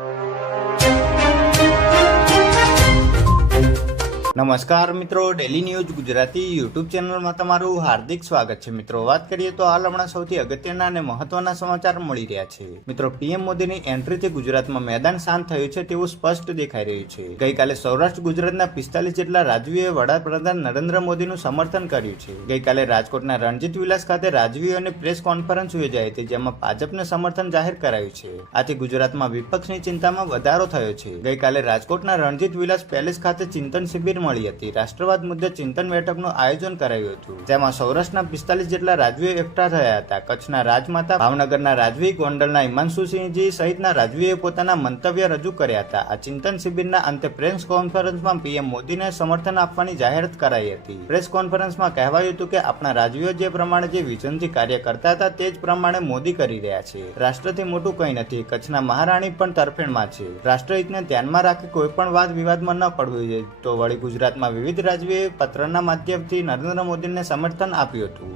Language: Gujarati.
you. નમસ્કાર મિત્રો ડેલી ન્યૂઝ ગુજરાતી યુટ્યુબ ચેનલમાં તમારું હાર્દિક સ્વાગત છે. મિત્રો, વાત કરીએ તો હાલ હમણાં સૌથી અગત્યના અને મહત્વના સમાચાર મળી રહ્યા છે. મિત્રો, પીએમ મોદીની એન્ટ્રીથી ગુજરાતમાં મેદાન શાંત થયું છે તેવું સ્પષ્ટ દેખાઈ રહ્યું છે. ગઈકાલે સૌરાષ્ટ્ર ગુજરાતના પિસ્તાલીસ જેટલા રાજવીઓએ વડાપ્રધાન નરેન્દ્ર મોદીનું સમર્થન કર્યું છે. ગઈકાલે રાજકોટના રણજીત વિલાસ ખાતે રાજવીઓની પ્રેસ કોન્ફરન્સ યોજાઈ હતી, જેમાં ભાજપને સમર્થન જાહેર કરાયું છે. આથી ગુજરાતમાં વિપક્ષની ચિંતામાં વધારો થયો છે. ગઈકાલે રાજકોટના રણજીત વિલાસ પેલેસ ખાતે ચિંતન શિબિર મળી હતી. રાષ્ટ્રવાદ મુદ્દે ચિંતન બેઠકનું આયોજન કરાયું હતું. જેમાં સૌરાષ્ટ્રના પિસ્તાલીસ જેટલા રાજવીઓ એકઠા થયા હતા. કચ્છના રાજમાતા, ભાવનગરના રાજવી, ગોંડલના હિમાંશુસિંહજી સહિતના રાજવીએ પોતાના મંતવ્ય રજૂ કર્યા હતા. આ ચિંતન શિબિરના અંતે પ્રેસ કોન્ફરન્સમાં પીએમ મોદીને સમર્થન આપવાની જાહેરાત કરાઈ હતી. પ્રેસ કોન્ફરન્સમાં કહેવાયું હતું કે આપણા રાજવીઓ જે પ્રમાણે જે વિઝનથી કાર્ય કરતા હતા તે જ પ્રમાણે મોદી કરી રહ્યા છે. રાષ્ટ્રથી મોટું કંઈ નથી. કચ્છના મહારાણી પણ તરફેણમાં છે. રાષ્ટ્રહિતને ધ્યાનમાં રાખી કોઈ પણ વાદ વિવાદમાં ન પડવું જોઈએ. તો વળી ગુજરાતમાં વિવિધ રાજ્યોએ પત્રના માધ્યમથી નરેન્દ્ર મોદીને સમર્થન આપ્યું હતું.